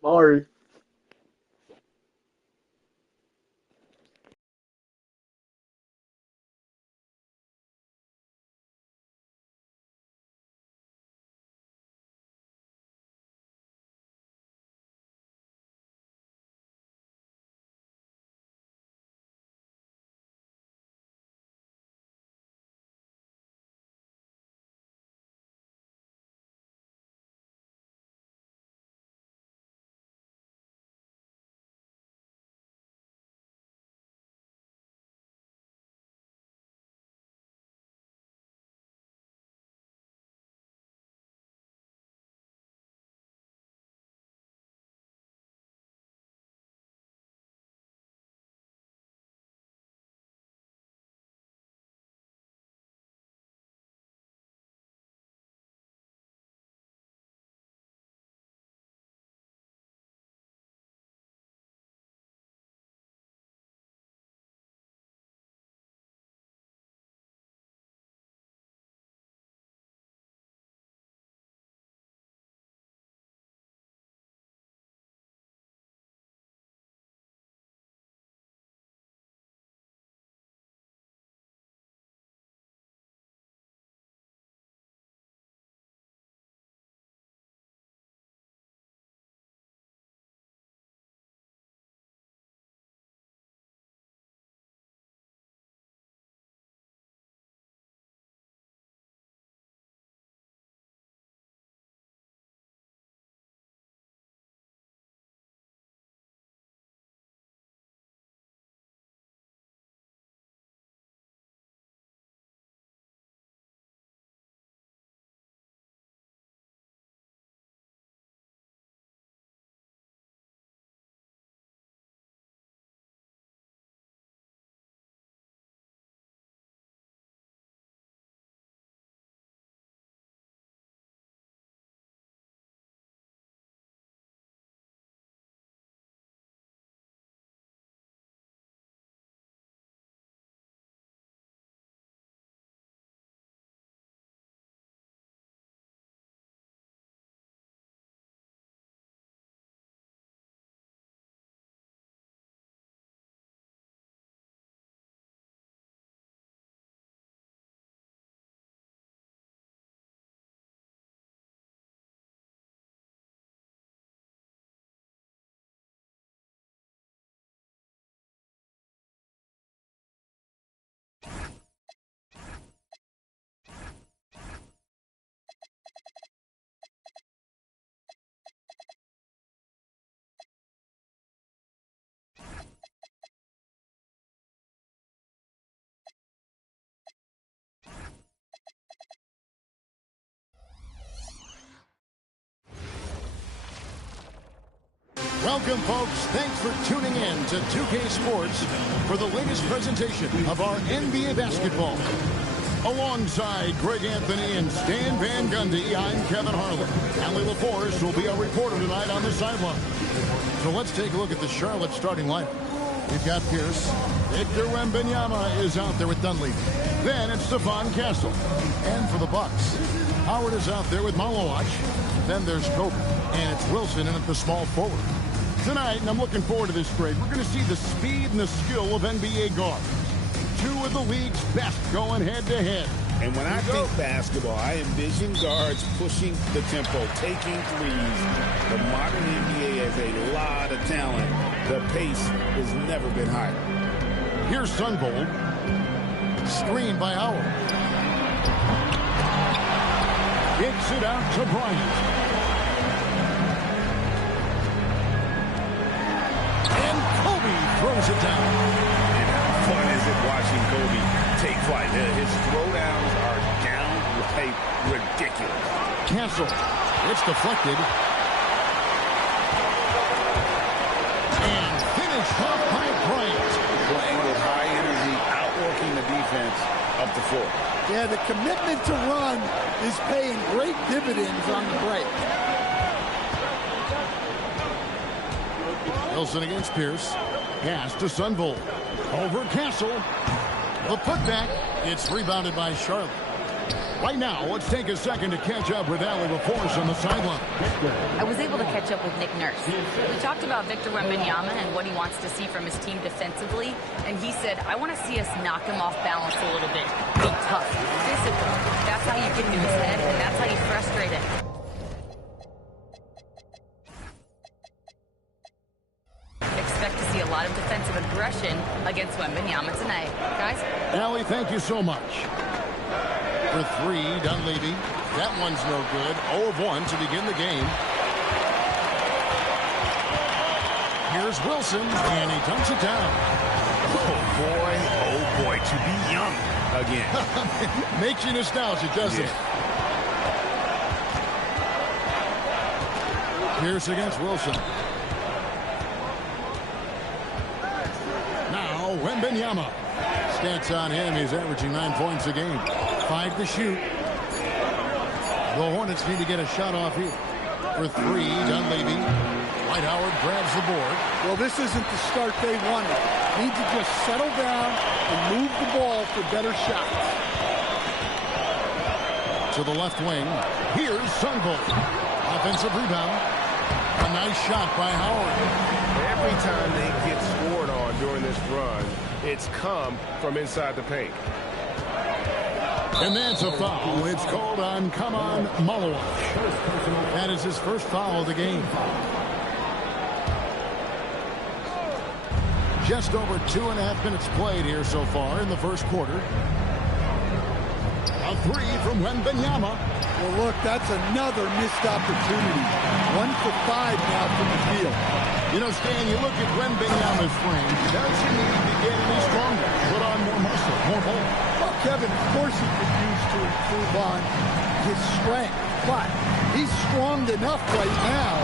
Ball. Welcome, folks. Thanks for tuning in to 2K Sports for the latest presentation of our NBA basketball. Alongside Greg Anthony and Stan Van Gundy, I'm Kevin Harlan. Allie LaForce will be our reporter tonight on the sideline. So let's take a look at the Charlotte starting lineup. We've got Pierce. Victor Wembanyama is out there with Dunleavy. Then it's Stephon Castle. And for the Bucks, Howard is out there with Malawach. Then there's Kobe. And it's Wilson in at the small forward. Tonight, and I'm looking forward to this break, we're going to see the speed and the skill of NBA guards. Two of the league's best going head-to-head. And when I think basketball, I envision guards pushing the tempo, taking threes. The modern NBA has a lot of talent. The pace has never been higher. Here's Sunfold. Screened by Howard. Kicks it out to Bryant. And Kobe throws it down. And how fun is it watching Kobe take flight? His throwdowns are downright ridiculous. Castle. It's deflected. And finished off by Bryant. Playing with high energy, outworking the defense up the floor. Yeah, the commitment to run is paying great dividends on the break. Wilson against Pierce. Pass to Sunfold. Over Castle. The putback. It's rebounded by Charlotte. Right now, let's take a second to catch up with Allie LaForce on the sideline. I was able to catch up with Nick Nurse. We talked about Victor Wembanyama and what he wants to see from his team defensively, and he said, I want to see us knock him off balance a little bit. Be tough, physical. That's how you get into his head, and that's how you frustrate him. Expect to see a lot of defensive aggression against Wembanyama tonight. Guys? Allie, thank you so much. For three, Dunleavy. That one's no good. 0 of 1 to begin the game. Here's Wilson, and he dunks it down. Oh boy, to be young again. Makes you nostalgic, doesn't it? Pierce against Wilson. Now, Wembanyama. Stats on him, he's averaging 9 points a game. 5 to shoot. The Hornets need to get a shot off here. For three, Dunleavy. Dwight Howard grabs the board. Well, this isn't the start they wanted. Need to just settle down and move the ball for better shots. To the left wing. Here's Sunfold. Offensive rebound. A nice shot by Howard. Every time they get scored on during this run, it's come from inside the paint. And that's a foul. It's called on Kaman Malawach. That is his first foul of the game. Just over 2.5 minutes played here so far in the first quarter. A three from Wembanyama. Well, look, that's another missed opportunity. 1 for 5 now from the field. You know, Stan, you look at Wembanyama's frame. Does he need to get any stronger? Put on more muscle, more bulk? Well, Kevin, of course he could use to improve on his strength, but he's strong enough right now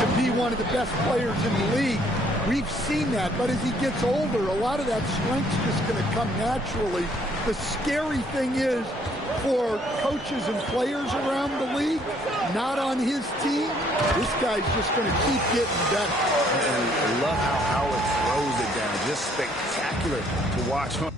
to be one of the best players in the league. We've seen that, but as he gets older, a lot of that strength's just going to come naturally. The scary thing is, for coaches and players around the league, not on his team, this guy's just going to keep getting better. And I love how Howard throws it down. Just spectacular to watch him.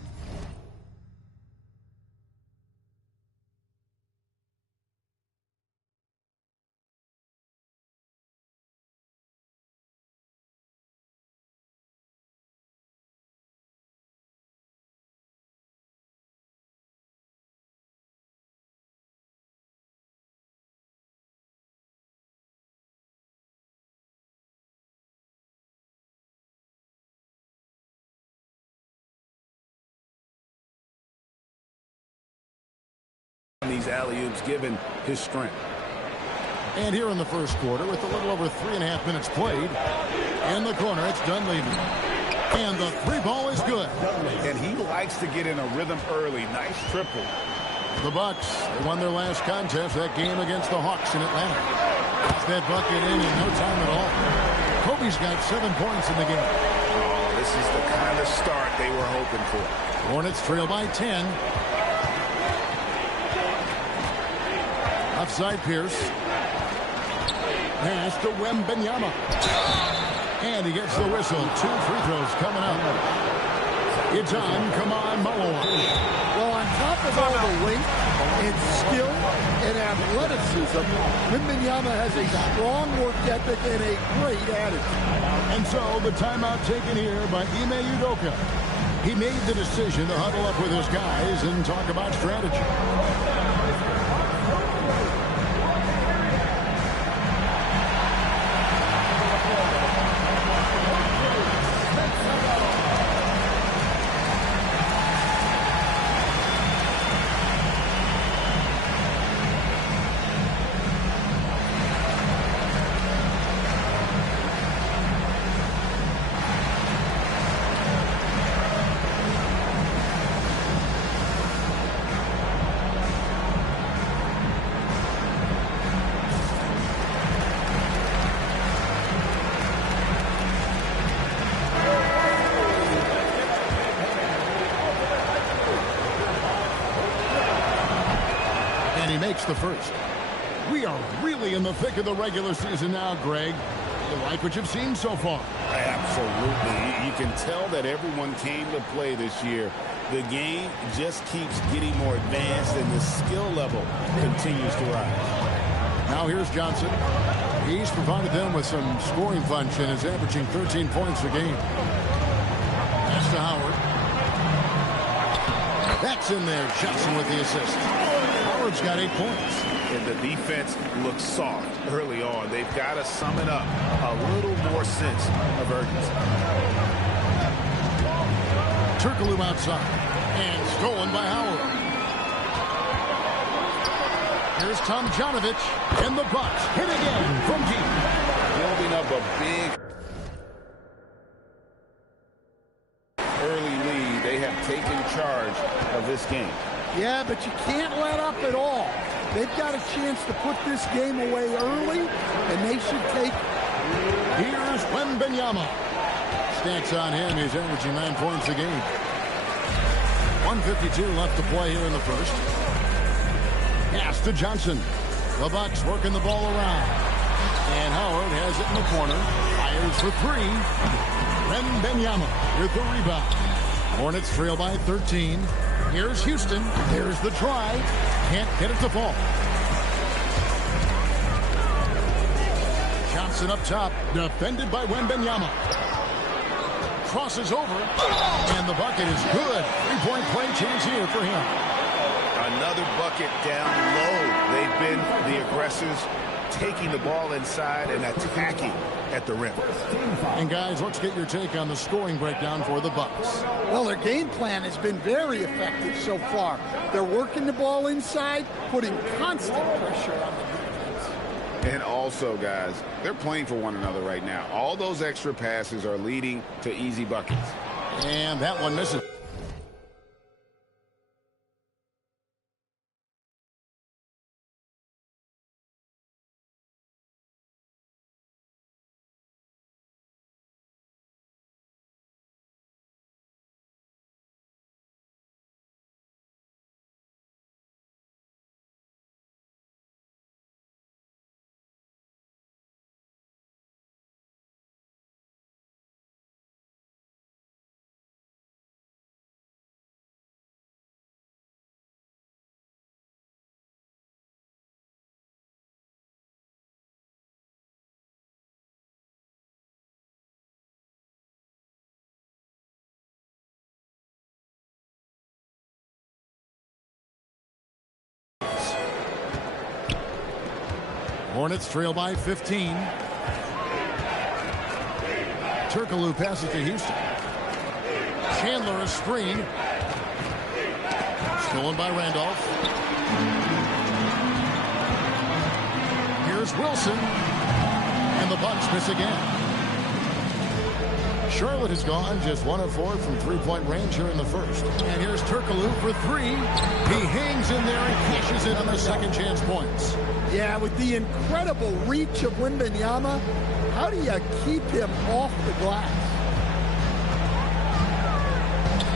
These alley-oops given his strength. And here in the first quarter, with a little over 3.5 minutes played, in the corner, it's Dunleavy. And the three ball is good. And he likes to get in a rhythm early. Nice triple. The Bucks won their last contest, that game against the Hawks in Atlanta. Gets that bucket in no time at all. Kobe's got 7 points in the game. Oh, this is the kind of start they were hoping for. Hornets trail by 10. Offside Pierce. Pass to Wembanyama. And he gets the whistle. 2 free throws coming up. It's on. Come on, Malawach. Well, on top of all the length and skill and athleticism, Wembanyama has a strong work ethic and a great attitude. And so the timeout taken here by Ime Udoka. He made the decision to huddle up with his guys and talk about strategy. Makes the first. We are really in the thick of the regular season now, Greg. You like what you've seen so far? Absolutely. You can tell that everyone came to play this year. The game just keeps getting more advanced, and the skill level continues to rise. Now here's Johnson. He's provided them with some scoring punch and is averaging 13 points a game. Pass to Howard. That's in there. Johnson with the assist. Howard's got 8 points. And the defense looks soft early on. They've got to sum it up. A little more sense of urgency. Turkoglu outside. And stolen by Howard. Here's Tomjanovich. And the Bucks hit again from deep. Building up a big early lead. They have taken charge of this game. Yeah, but you can't let up at all. They've got a chance to put this game away early, and they should take it. Here's Wembanyama. Stance on him. He's averaging 9 points a game. 1:52 left to play here in the first. Pass to Johnson. The Bucks working the ball around. And Howard has it in the corner. Fires for three. Wembanyama with the rebound. Hornets trail by 13. Here's Houston. There's the try. Can't get it to fall. Johnson up top. Defended by Wembanyama. Crosses over. And the bucket is good. 3-point play chance here for him. Another bucket down low. They've been the aggressors, taking the ball inside and attacking at the rim. And guys, let's get your take on the scoring breakdown for the Bucks. Well, their game plan has been very effective so far. They're working the ball inside, putting constant pressure on the defense. And also, guys, they're playing for one another right now. All those extra passes are leading to easy buckets. And that one misses. Hornets trail by 15. Turkoglu passes to Houston. Chandler a screen. Stolen by Randolph. Here's Wilson. And the Bucks miss again. Charlotte has gone just 1 of 4 from three-point range here in the first. And here's Turkoglu for three. He hangs in there and cashes in on the second chance points. Yeah, with the incredible reach of Wembanyama, how do you keep him off the glass?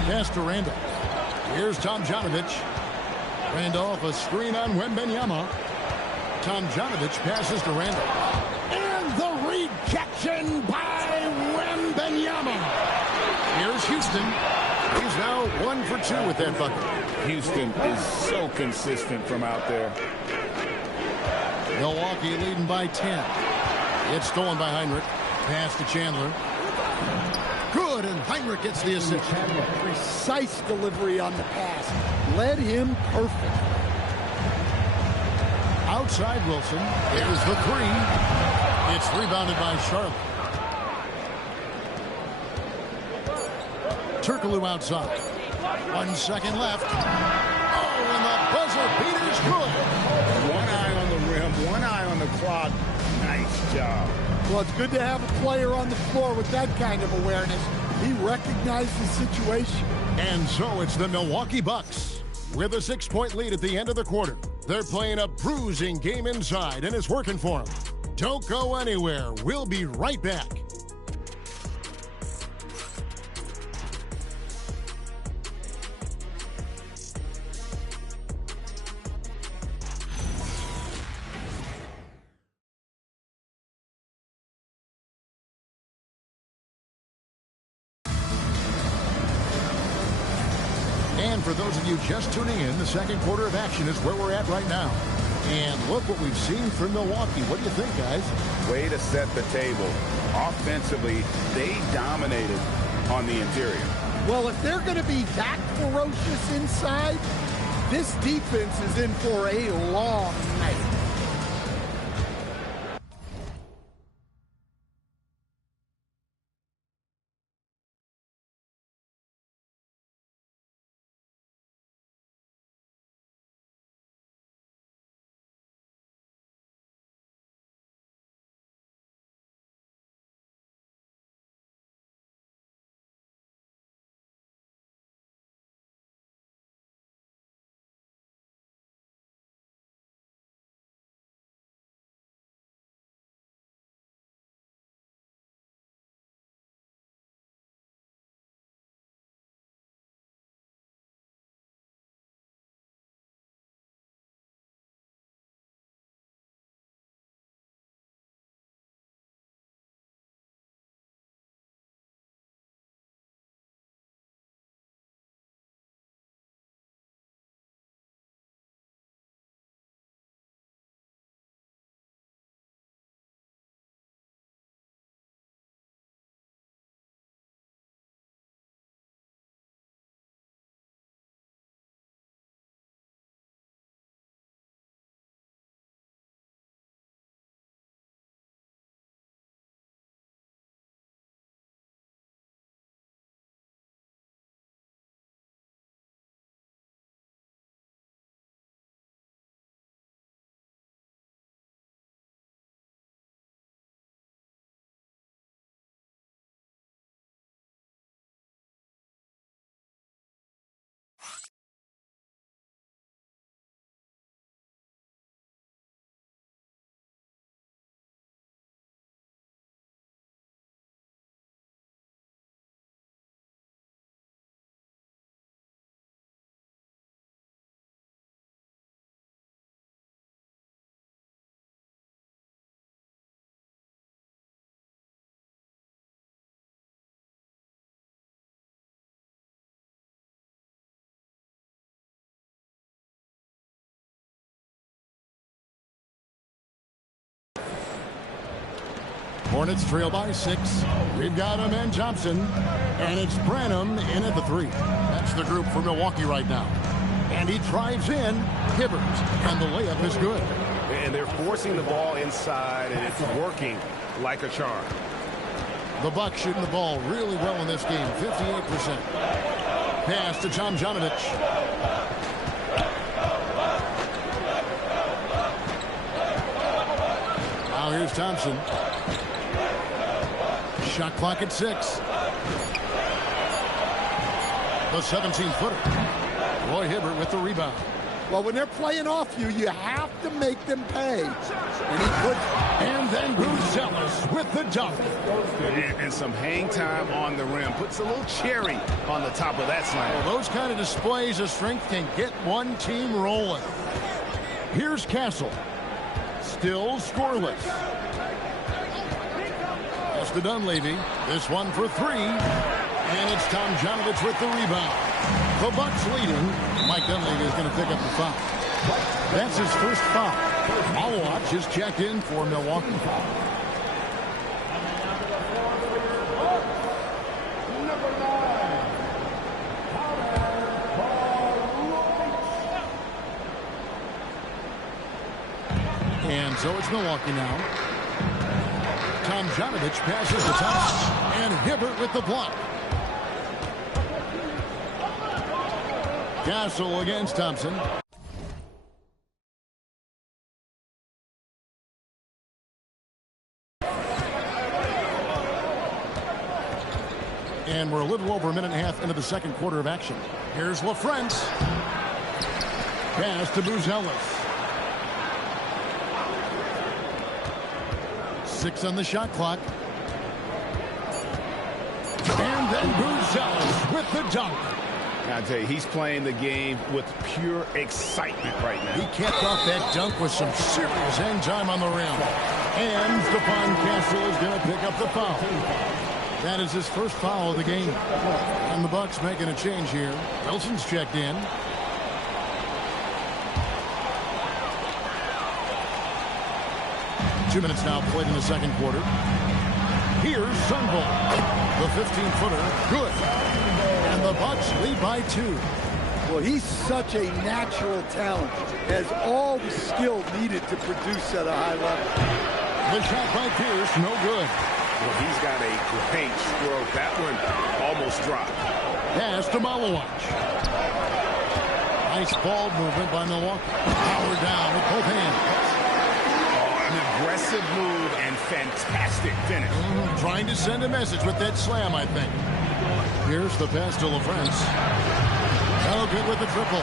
Pass to Randolph. Here's Tomjanovich. Randolph a screen on Wembanyama. Tomjanovich passes to Randolph. And the rejection by Wembanyama. Here's Houston. He's now 1 for 2 with that bucket. Houston is so consistent from out there. Milwaukee leading by 10. It's stolen by Heinrich. Pass to Chandler. Good, and Heinrich gets the assist. Precise delivery on the pass. Led him perfect. Outside Wilson. Here's the three. It's rebounded by Charlotte. Turkoglu outside. 1 second left. Oh, and the buzzer beater's good. One eye on the rim, one eye on the clock. Nice job. Well, it's good to have a player on the floor with that kind of awareness. He recognized the situation. And so it's the Milwaukee Bucks with a 6-point lead at the end of the quarter. They're playing a bruising game inside, and it's working for them. Don't go anywhere. We'll be right back. those of you just tuning in, the second quarter of action is where we're at right now. And look what we've seen from Milwaukee. What do you think, guys? Way to set the table. Offensively, they dominated on the interior. Well, if they're going to be that ferocious inside, this defense is in for a long night. Hornets trail by 6. We've got him and Thompson. And it's Branham in at the 3. That's the group for Milwaukee right now. And he drives in. Hibbert. And the layup is good. And they're forcing the ball inside, and it's working like a charm. The Bucks shooting the ball really well in this game. 58%. Pass to Tomjanovich. Now here's Thompson. Shot clock at 6. The 17-footer. Roy Hibbert with the rebound. Well, when they're playing off you, you have to make them pay. And then Bruce Ellis with the dunk. And some hang time on the rim. Puts a little cherry on the top of that slam. Well, those kind of displays of strength can get one team rolling. Here's Castle. Still scoreless. Pass to Dunleavy. This one for 3. And it's Tomjanovich with the rebound. The Bucks leading. Mike Dunleavy is going to pick up the foul. That's his first foul. Malwatch is checked in for Milwaukee. And so it's Milwaukee now. Tomjanovich passes the Thompson. And Hibbert with the block. Castle against Thompson. And we're a little over a minute and a half into the second quarter of action. Here's LaFrance. Pass to Buzelis. 6 on the shot clock. And then Buzelis with the dunk. I tell you, he's playing the game with pure excitement right now. He kept off that dunk with some serious hang time on the rim. And Stephon Castle is going to pick up the foul. That is his first foul of the game. And the Bucks making a change here. Wilson's checked in. Two minutes now played in the second quarter. Here's Sunfold. The 15-footer. Good. And the Bucks lead by 2. Well, he's such a natural talent. Has all the skill needed to produce at a high level. The shot by Pierce, no good. Well, he's got a great stroke. That one almost dropped. Pass to Malawach. Nice ball movement by Milwaukee. Power down with both hands. An aggressive move and fantastic finish. Trying to send a message with that slam, I think. Here's the pass to LaFrance. No good with the triple.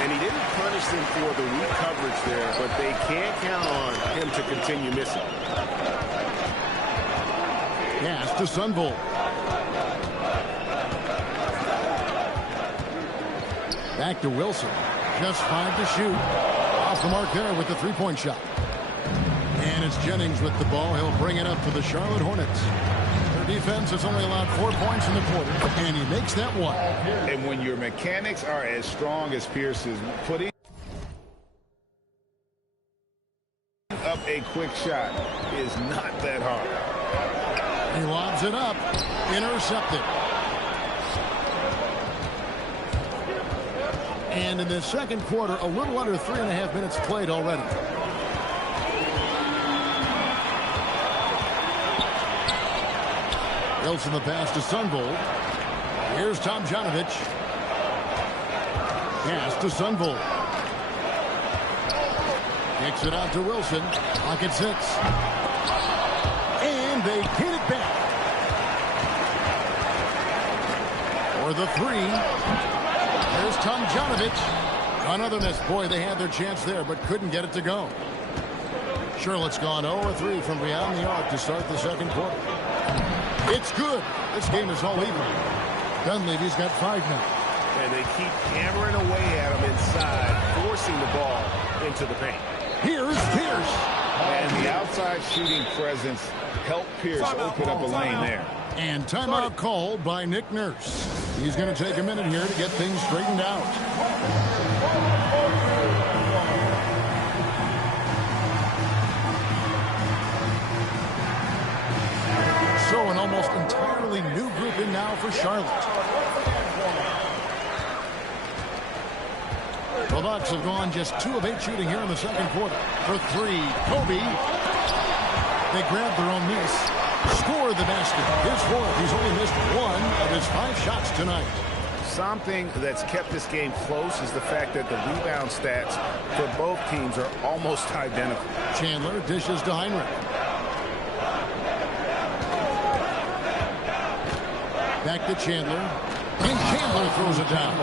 And he didn't punish them for the weak coverage there, but they can't count on him to continue missing. Pass to Sunfold. Back to Wilson. Just 5 to shoot. Off the mark there with the three-point shot. And it's Jennings with the ball. He'll bring it up for the Charlotte Hornets. Their defense has only allowed 4 points in the quarter, and he makes that one. And when your mechanics are as strong as Pierce's, putting up a quick shot is not that hard. He lobs it up. Intercepted. And in the second quarter, a little under 3.5 minutes played already. Wilson the pass to Sunfold. Here's Tomjanovich. Pass to Sunfold. Kicks it out to Wilson. Clock at 6. And they get it back. For the 3. There's Tomjanovich. Another miss. Boy, they had their chance there, but couldn't get it to go. Charlotte's gone 0-3 from beyond the arc to start the second quarter. It's good. This game is all even. Dunleavy's got 5 now. And they keep hammering away at him inside, forcing the ball into the paint. Here's Pierce. And the outside shooting presence helped Pierce open up a lane there. And timeout called by Nick Nurse. He's going to take a minute here to get things straightened out. So an almost entirely new group in now for Charlotte. The Bucks have gone just 2 of 8 shooting here in the second quarter. For 3, Kobe. They grab their own miss. Score the basket. His 4th. He's only missed 1 of his 5 shots tonight. Something that's kept this game close is the fact that the rebound stats for both teams are almost identical. Chandler dishes to Heinrich. Back to Chandler. And Chandler throws it down.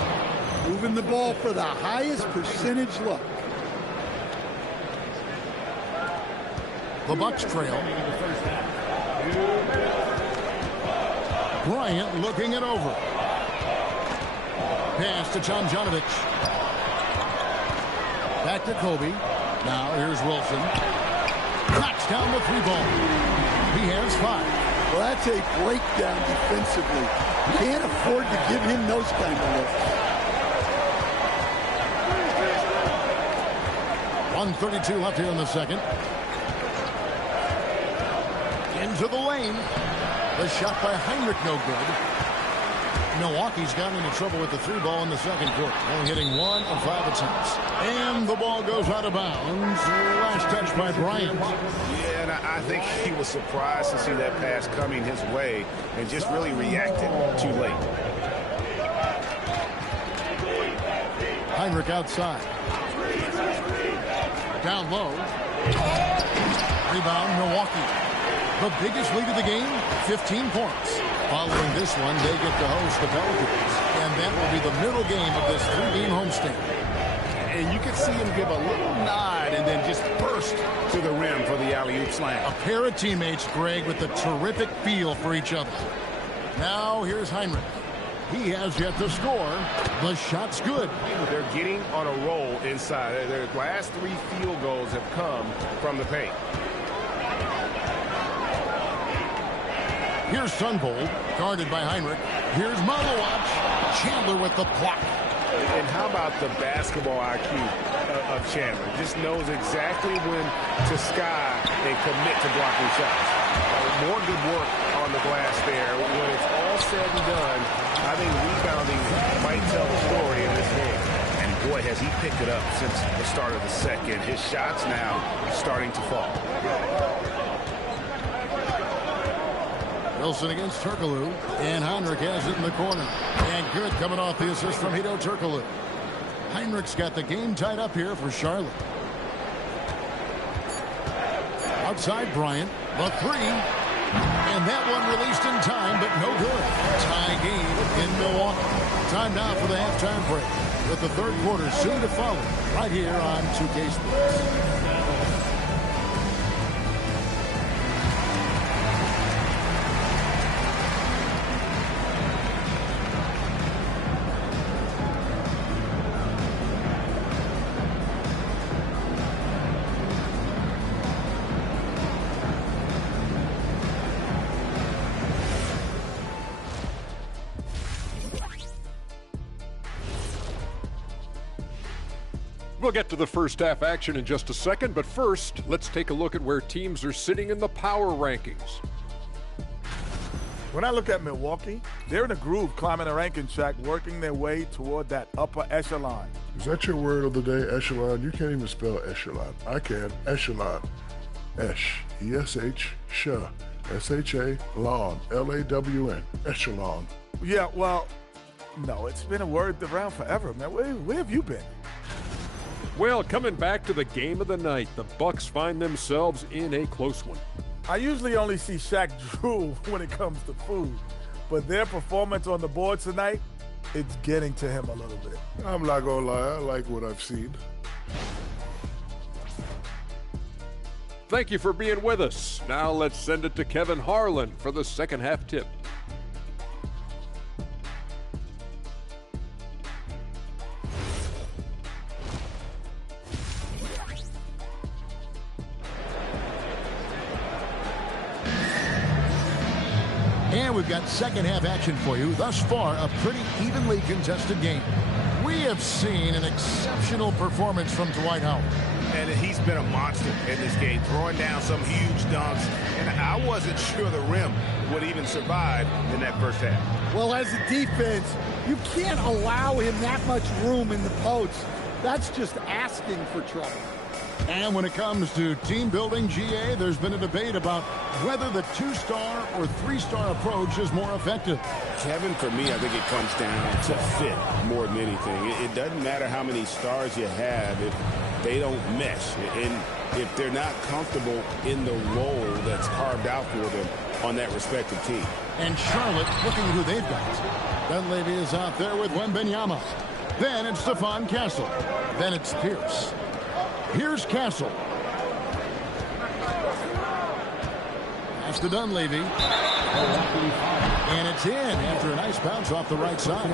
Moving the ball for the highest percentage look. The Bucks trail. Bryant looking it over. Pass to Tomjanovich. Back to Kobe. Now here's Wilson. Knocks down the 3-ball. He has 5. Well, that's a breakdown defensively. Can't afford to give him those kind of looks. 1:32 left here in the second. Into the lane. The shot by Heinrich, no good. Milwaukee's gotten into trouble with the 3-ball in the second quarter. Only hitting 1 of 5 attempts. And the ball goes out of bounds. Last touch by Bryant. Yeah, and I think he was surprised to see that pass coming his way and just really reacted too late. Heinrich outside. Down low. Rebound, Milwaukee. The biggest lead of the game, 15 points. Following this one, they get to host the Pelicans. And that will be the middle game of this 3-game homestand. And you can see him give a little nod and then just burst to the rim for the alley-oop slam. A pair of teammates, Greg, with a terrific feel for each other. Now here's Heinrich. He has yet to score. The shot's good. They're getting on a roll inside. Their last 3 field goals have come from the paint. Here's Sunfold, guarded by Heinrich. Here's Malowacz. Chandler with the block. And how about the basketball IQ of Chandler? Just knows exactly when to sky and commit to blocking shots. More good work on the glass there. When it's all said and done, I think rebounding might tell the story in this game. And boy, has he picked it up since the start of the second. His shots now starting to fall. Wilson against Turkoglu, and Heinrich has it in the corner. And good coming off the assist from Hedo Turkoglu. Heinrich's got the game tied up here for Charlotte. Outside Bryant, the three. And that one released in time, but no good. Tie game in Milwaukee. Time now for the halftime break, with the third quarter soon to follow, right here on 2K Sports. We'll get to the first half action in just a second, but first, let's take a look at where teams are sitting in the power rankings. When I look at Milwaukee, they're in a groove climbing the ranking track, working their way toward that upper echelon. Is that your word of the day, echelon? You can't even spell echelon. I can. Echelon. Esh. E-S-H. Sh. S-H-A. Lawn. L-A-W-N. Echelon. Yeah, well, no, it's been a word around forever, man. Where have you been? Well, coming back to the game of the night, the Bucks find themselves in a close one. I usually only see Shaq drool when it comes to food, but their performance on the board tonight, it's getting to him a little bit. I'm not gonna lie, I like what I've seen. Thank you for being with us. Now let's send it to Kevin Harlan for the second half tip. And we've got second half action for you. Thus far, a pretty evenly contested game. We have seen an exceptional performance from Dwight Howard. And he's been a monster in this game, throwing down some huge dunks. And I wasn't sure the rim would even survive in that first half. Well, as a defense, you can't allow him that much room in the post. That's just asking for trouble. And when it comes to team building, GA, there's been a debate about whether the two-star or three-star approach is more effective. Kevin, for me, I think it comes down to fit more than anything. It doesn't matter how many stars you have if they don't mesh. And if they're not comfortable in the role that's carved out for them on that respective team. And Charlotte, looking at who they've got. Dunleavy is out there with Wembanyama. Then it's Stephon Castle. Then it's Pierce. Here's Castle. Pass to Dunleavy. And it's in after a nice bounce off the right side.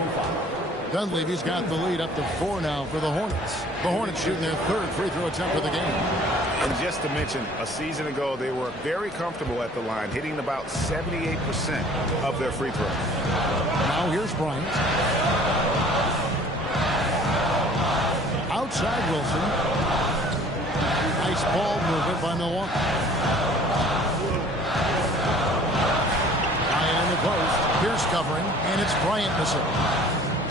Dunleavy's got the lead up to 4 now for the Hornets. The Hornets shooting their third free throw attempt of the game. And just to mention, a season ago, they were very comfortable at the line, hitting about 78% of their free throws. Now here's Bryant. Outside Wilson. Nice ball movement by Milwaukee. Bryant in the post. Pierce covering, and it's Bryant missing.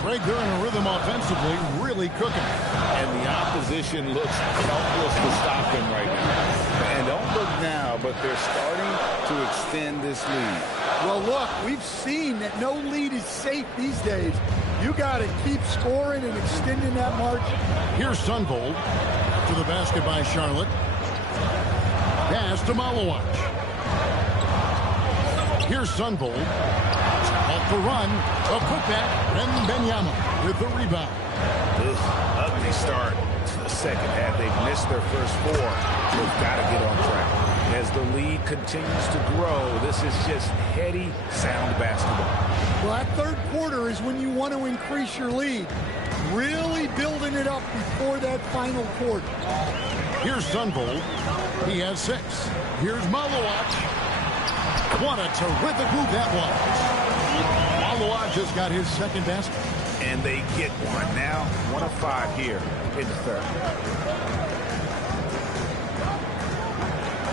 Greg, they're in a rhythm offensively, really cooking. And the opposition looks helpless to stop them right now. And don't look now, but they're starting to extend this lead. Well, look, we've seen that no lead is safe these days. You got to keep scoring and extending that margin. Here's Sunfold. To the basket by Charlotte. Pass to Malowacz. Here's Sunfold. Off the run. A putback. Wembanyama with the rebound. Ugly start to the second half. They've missed their first 4. They've got to get on track. As the lead continues to grow, this is just heady, sound basketball. Well, that third quarter is when you want to increase your lead. Really building it up before that final quarter. Here's Sunfold. He has 6. Here's Malowacz. What a terrific move that was. Malawaj just got his second basket. And they get one. Now 1 of 5 here in the third.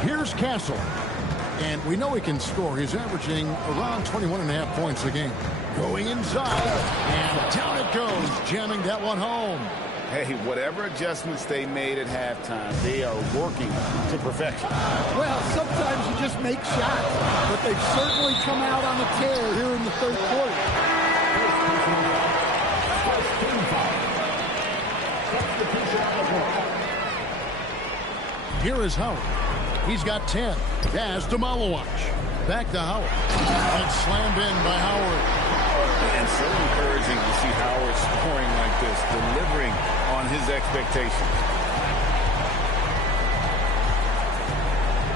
Here's Castle. And we know he can score. He's averaging around 21.5 points a game. Going inside. And down it goes. Jamming that one home. Hey, whatever adjustments they made at halftime, they are working to perfection. Well, sometimes you just make shots, but they've certainly come out on a tear here in the third quarter. Here is Howard. He's got 10. Pass to Malawaj. Back to Howard. And slammed in by Howard. And so encouraging to see Howard scoring like this, delivering on his expectations.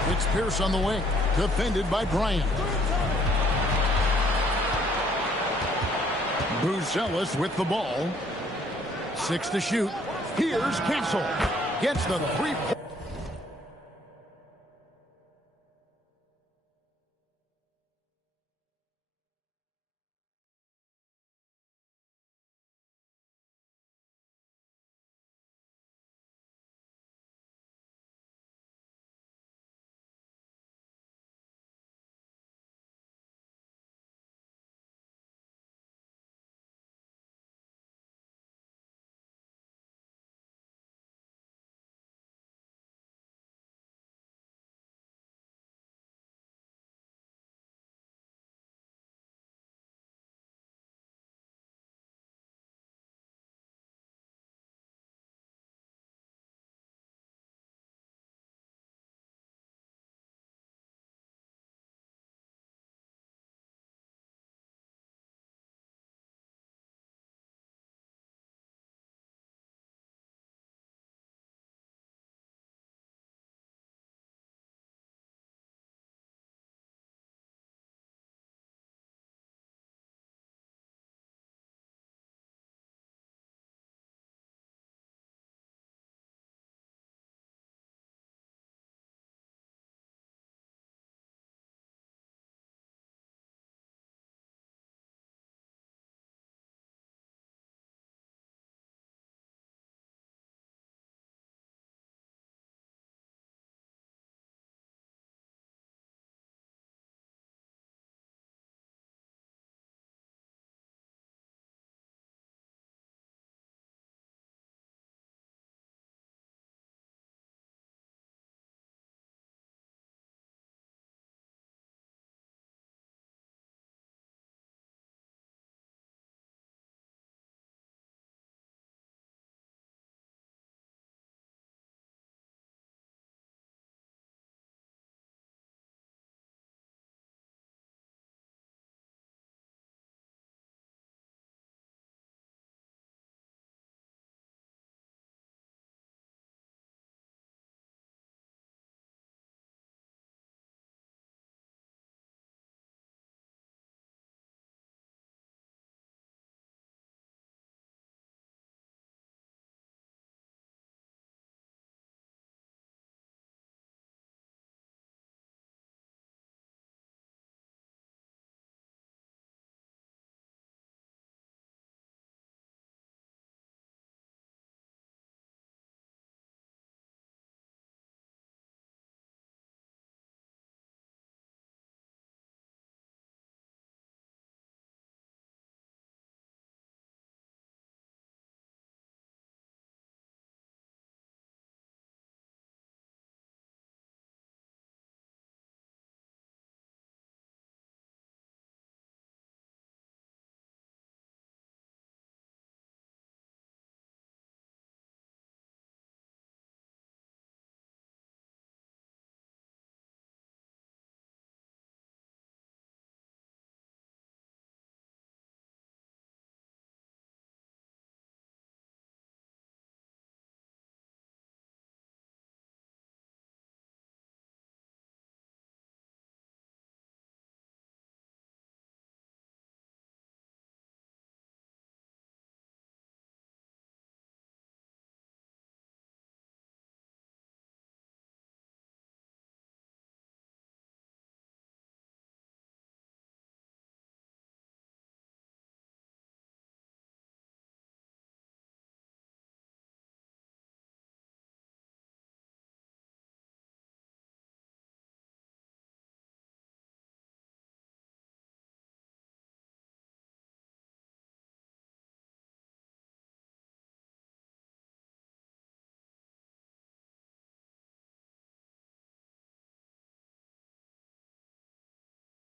It's Pierce on the wing, defended by Bryant. Buzelis with the ball. 6 to shoot. Here's Castle. Gets the 3-point.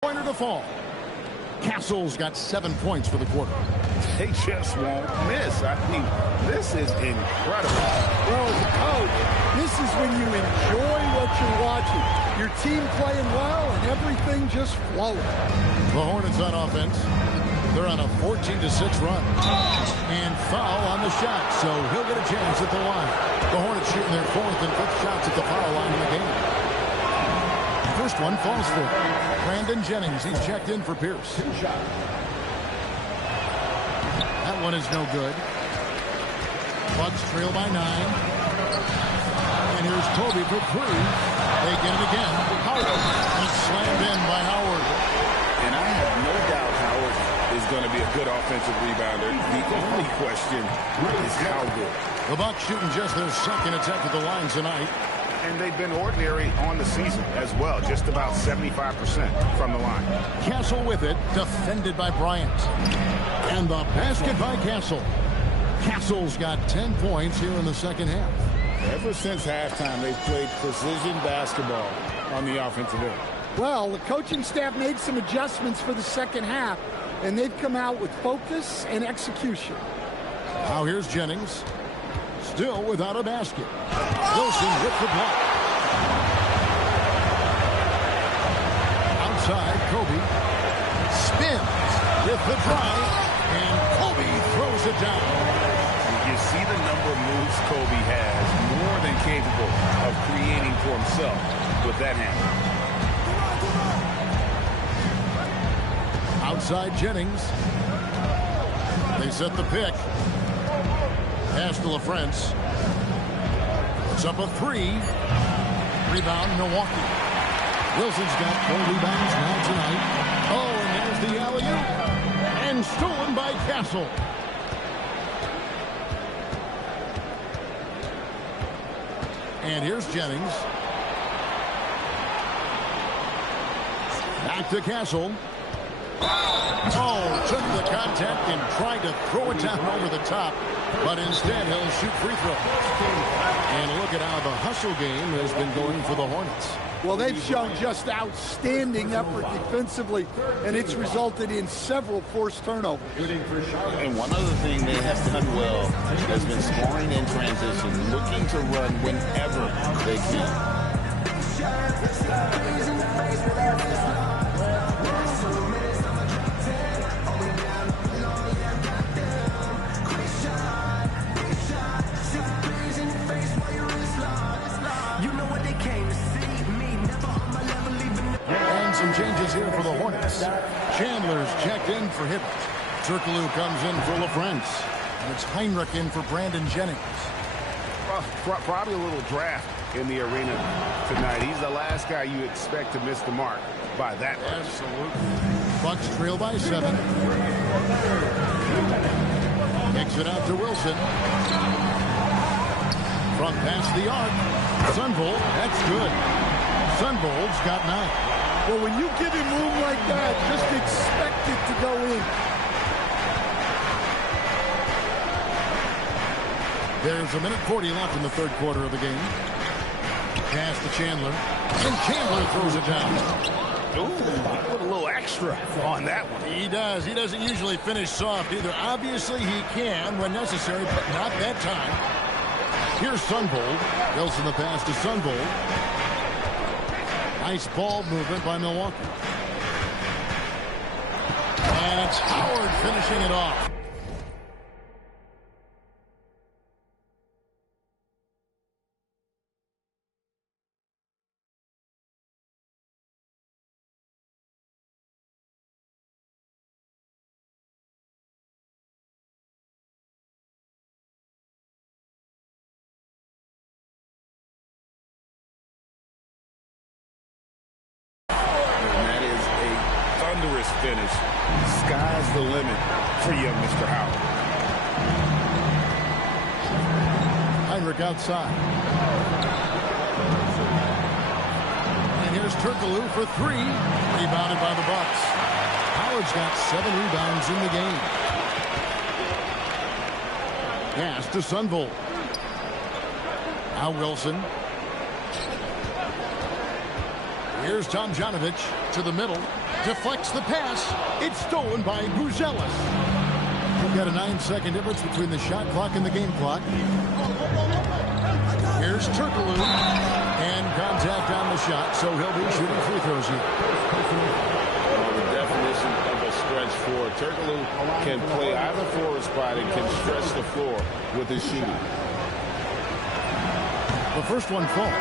Pointer to fall. Castle's got 7 points for the quarter. They just won't miss. I mean, this is incredible. Well, as a coach, this is when you enjoy what you're watching. Your team playing well and everything just flowing. The Hornets on offense. They're on a 14-6 run. And foul on the shot, so he'll get a chance at the line. The Hornets shooting their 4th and 5th shots at the foul line in the game. First one falls for Brandon Jennings. He's checked in for Pierce. That one is no good. Bucks trail by 9. And here's Kobe for 3. They get it again. Howard. He's slammed in by Howard. And I have no doubt Howard is going to be a good offensive rebounder. The only question is how good. The Bucks shooting just their 2nd attempt at the line tonight. And they've been ordinary on the season as well, just about 75% from the line. Castle with it, defended by Bryant. And the basket by Castle. Castle's got 10 points here in the second half. Ever since halftime, they've played precision basketball on the offensive end. Well, the coaching staff made some adjustments for the second half, and they've come out with focus and execution. Now here's Jennings. Still without a basket. Wilson with the block. Outside, Kobe spins with the drive, and Kobe throws it down. You see the number of moves Kobe has, more than capable of creating for himself with that hand. Outside Jennings. They set the pick. Pass to LaFrance. It's up a 3. Rebound, Milwaukee. Wilson's got 4 rebounds now tonight. Oh, and there's the alley-oop. And stolen by Castle. And here's Jennings. Back to Castle. Oh, took the contact and tried to throw it down over the top. But instead, he'll shoot free throws. And look at how the hustle game has been going for the Hornets. Well, they've shown just outstanding effort defensively, and it's resulted in several forced turnovers. And one other thing they have done well has been scoring in transition, looking to run whenever they can. Some changes here for the Hornets. Chandler's checked in for Hibbert. Turkoglu comes in for LaFrance. And it's Heinrich in for Brandon Jennings. Probably a little draft in the arena tonight. He's the last guy you expect to miss the mark by that much. Absolutely. Bucks trail by 7. Kicks it out to Wilson. From past the arc. Sunfold, that's good. Sunfold's got 9. Well, when you give him room like that, just expect it to go in. There's a minute 40 left in the third quarter of the game. Pass to Chandler. And Chandler throws it down. Ooh, he put a little extra on that one. He does. He doesn't usually finish soft either. Obviously, he can when necessary, but not that time. Here's Sunfold. Wilson the pass to Sunfold. Nice ball movement by Milwaukee. And it's Howard finishing it off. Finish. Sky's the limit for young Mr. Howard. Heinrich outside. And here's Turkoglu for 3. Rebounded by the Bucks. Howard's got 7 rebounds in the game. Pass to Sunfold. Now Wilson. Here's Tomjanovich to the middle. Deflects the pass. It's stolen by Buzelis. We've got a 9-second difference between the shot clock and the game clock. Here's Turkoglu. And contact on the shot, so he'll be shooting free throws here. The definition of a stretch four. Turkoglu can play either forward spot and can stretch the floor with his shooting. The first one falls.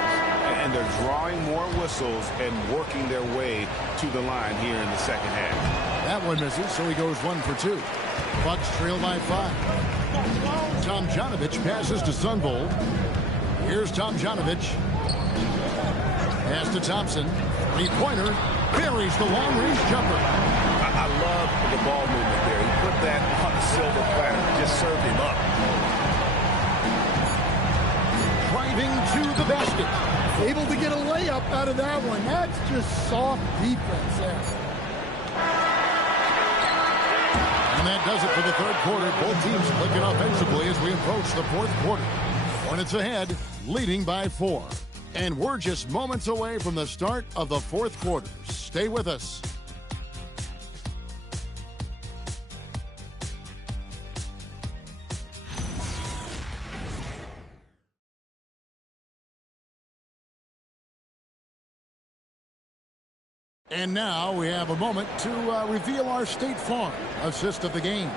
And they're drawing more whistles and working their way to the line here in the second half. That one misses, so he goes 1 for 2. Bucks trail by 5. Tomjanovich passes to Sunfold. Here's Tomjanovich. Pass to Thompson. Three-pointer. Buries the long-range jumper. I love the ball movement there. He put that on the silver platter. Just served him up. Driving to the basket. Able to get a layup out of that one. That's just soft defense there. And that does it for the third quarter. Both teams clicking offensively as we approach the fourth quarter. Hornets ahead, leading by 4. And we're just moments away from the start of the fourth quarter. Stay with us. And now we have a moment to reveal our State Farm assist of the game.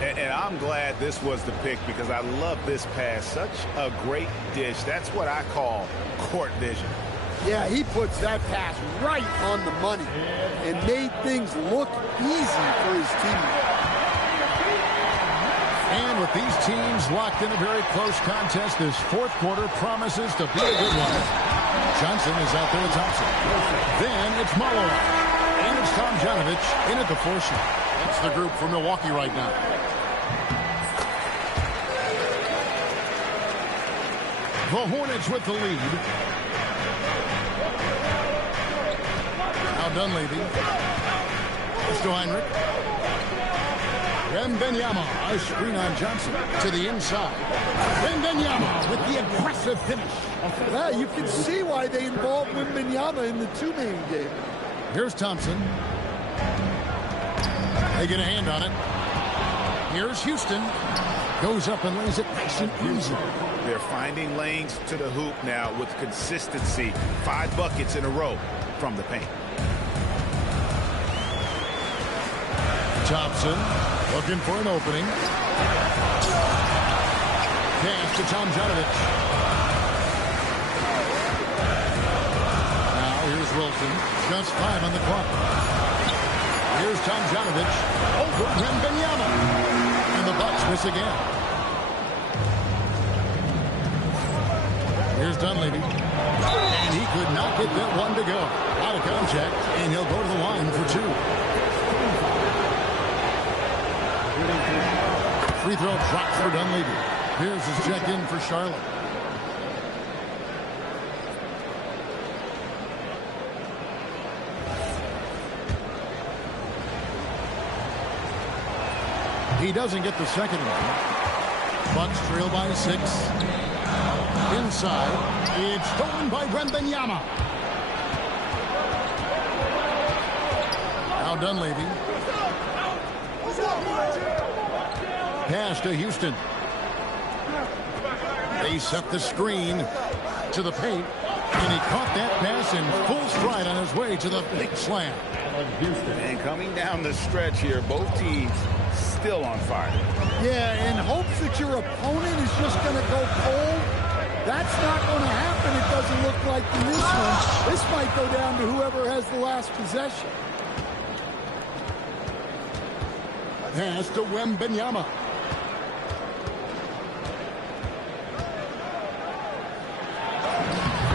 And I'm glad this was the pick because I love this pass. Such a great dish. That's what I call court vision. Yeah, he puts that pass right on the money and made things look easy for his teammates. And with these teams locked in a very close contest, this fourth quarter promises to be a good one. Johnson is out there with Thompson. Then it's Marlowe. And it's Tomjanovich in at the 4 shot. That's the group for Milwaukee right now. The Hornets with the lead. Now Dunleavy. It's to Heinrich. Wembanyama, a screen on Johnson to the inside. Wembanyama with the aggressive finish. Yeah, you can see why they involved Wembanyama in the two-man game. Here's Thompson. They get a hand on it. Here's Houston. Goes up and lays it nice and easy. They're finding lanes to the hoop now with consistency. 5 buckets in a row from the paint. Thompson looking for an opening. Pass to Tomjanovich. Now here's Wilson. Just 5 on the clock. Here's Tomjanovich over Wembanyama. And the Bucks miss again. Here's Dunleavy. And he could not get that one to go. Out of contact, and he'll go to the line for 2. Free throw drops for Dunleavy. Here's his check-in for Charlotte. He doesn't get the second one. Bucks trail by 6. Inside, it's stolen by Wembanyama. Now Dunleavy. Pass to Houston. They set the screen to the paint, and he caught that pass in full stride on his way to the big slam. And coming down the stretch here, both teams still on fire. Yeah, in hopes that your opponent is just going to go cold. That's not going to happen, it doesn't look like in this one. This might go down to whoever has the last possession. Pass to Wembanyama.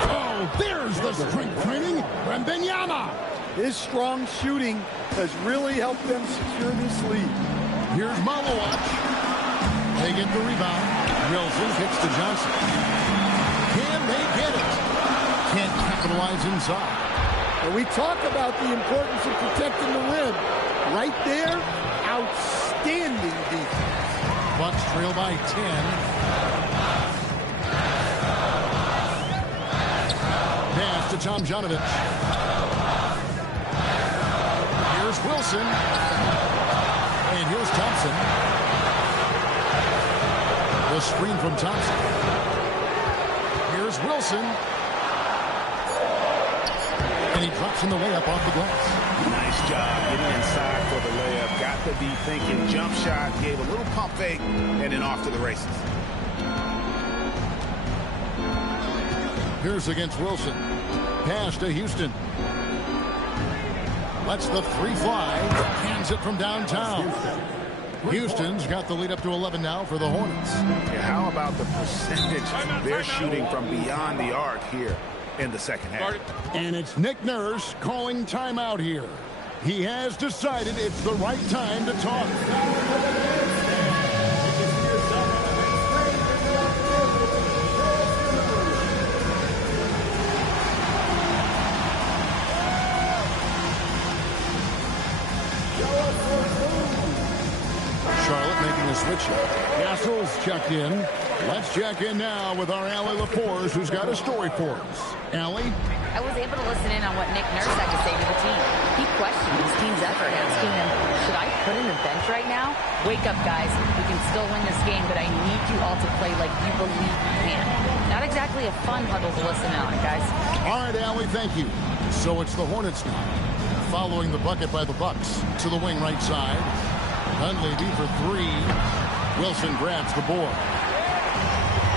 Oh, there's the strength training. Wembanyama. His strong shooting has really helped them secure this lead. Here's Malowatch. They get the rebound. Wilson kicks to Johnson. Can they get it? Can't capitalize inside. And we talk about the importance of protecting the rim. Right there, outstanding defense. Bucks trail by 10. Pass Pass to Tom Janovich. Here's Wilson. And here's Thompson. The screen from Thompson. Here's Wilson. And he drops in the layup off the glass. Nice job getting inside for the layup. Got to be thinking jump shot, gave a little pump fake, and then off to the races. Pierce against Wilson. Pass to Houston. Lets the three fly. Hands it from downtown. Houston's got the lead up to 11 now for the Hornets. Yeah, how about the percentage they're shooting from beyond the arc here in the second half? And it's Nick Nurse calling timeout here. He has decided it's the right time to talk. Charlotte making a switch. Castle's checked in. Let's check in now with our Allie LaForce, who's got a story for us. Allie? I was able to listen in on what Nick Nurse had to say to the team. He questioned his team's effort, asking them, should I put in the bench right now? Wake up, guys. We can still win this game, but I need you all to play like you believe you can. Not exactly a fun huddle to listen on, guys. All right, Allie, thank you. So it's the Hornets now, following the bucket by the Bucks to the wing right side. Dunleavy for three. Wilson grabs the board.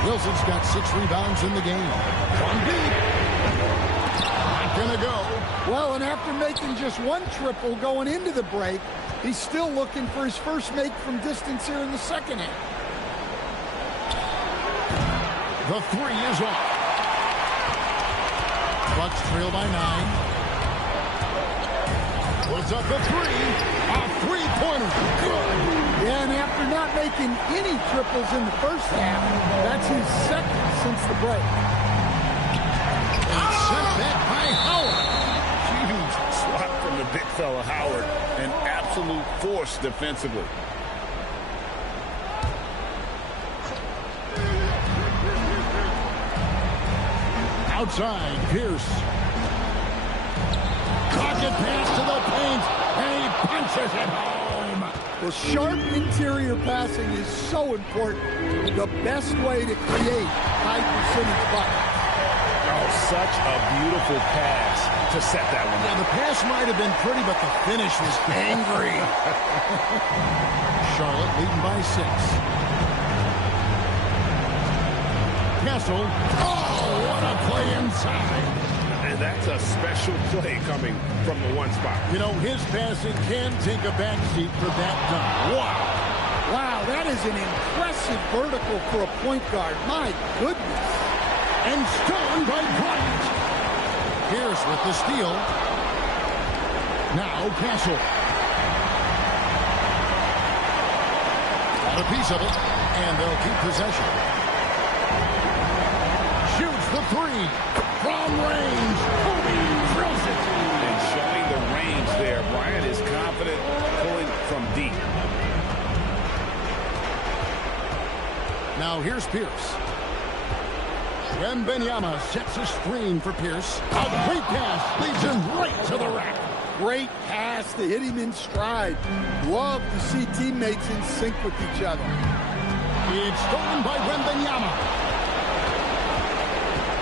Wilson's got 6 rebounds in the game. From deep. Not gonna go. Well, and after making just 1 triple going into the break, he's still looking for his first make from distance here in the second half. The 3 is off. Bucks trail by 9. Puts up the 3. A three-pointer. Good. Yeah, and after not making any triples in the first half, that's his second since the break. And sent back by Howard. Huge swat from the big fella Howard. An absolute force defensively. Outside, Pierce. Pocket pass to the paint, and he punches it home. The sharp interior passing is so important. The best way to create high-percentage buckets. Oh, such a beautiful pass to set that one. Yeah, the pass might have been pretty, but the finish was angry. Charlotte leading by 6. Castle. Oh, what a play inside. And that's a special play coming from the one spot. You know, his passing can take a backseat for that dunk. Wow. Wow, that is an impressive vertical for a point guard. My goodness. And stolen by Bryant. Pierce with the steal. Now Castle. Got a piece of it, and they'll keep possession. Shoots the 3 from range. Boom, drills it. And showing the range there. Bryant is confident pulling from deep. Now here's Pierce. Wembanyama sets a screen for Pierce. A great pass leads him right to the rack. Great pass to hit him in stride. Love to see teammates in sync with each other. It's stolen by Wembanyama.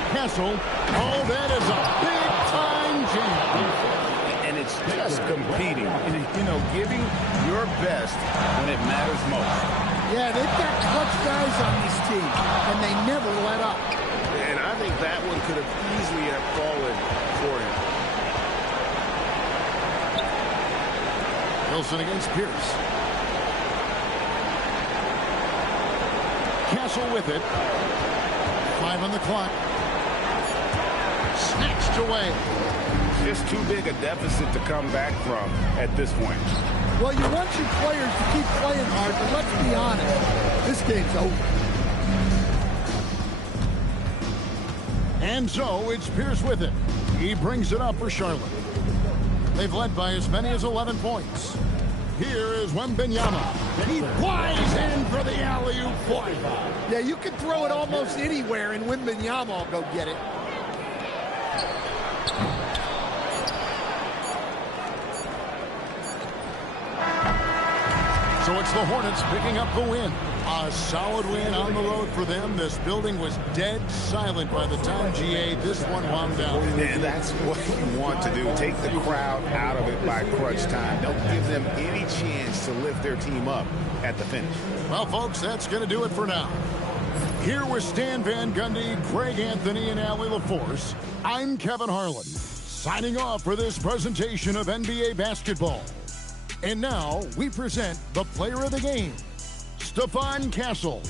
Castle. Oh, that is a big-time jam. And it's just competing. You know, giving your best when it matters most. Yeah, they've got clutch guys on this team, and they never let up. And I think that one could have easily have fallen for him. Wilson against Pierce. Castle with it. 5 on the clock. Snatched away. Just too big a deficit to come back from at this point. Well, you want your players to keep playing hard, but let's be honest, this game's over. And so it's Pierce with it. He brings it up for Charlotte. They've led by as many as 11 points. Here is Wembanyama. He flies in for the alley-oop play. Yeah, you can throw it almost anywhere, and Wembanyama will go get it. So it's the Hornets picking up the win. A solid win on the road for them. This building was dead silent by the time, GA, this one wound down. And that's what you want to do. Take the crowd out of it by crunch time. Don't give them any chance to lift their team up at the finish. Well, folks, that's going to do it for now. Here with Stan Van Gundy, Greg Anthony, and Allie LaForce, I'm Kevin Harlan, signing off for this presentation of NBA basketball. And now we present the player of the game, Stephon Castle.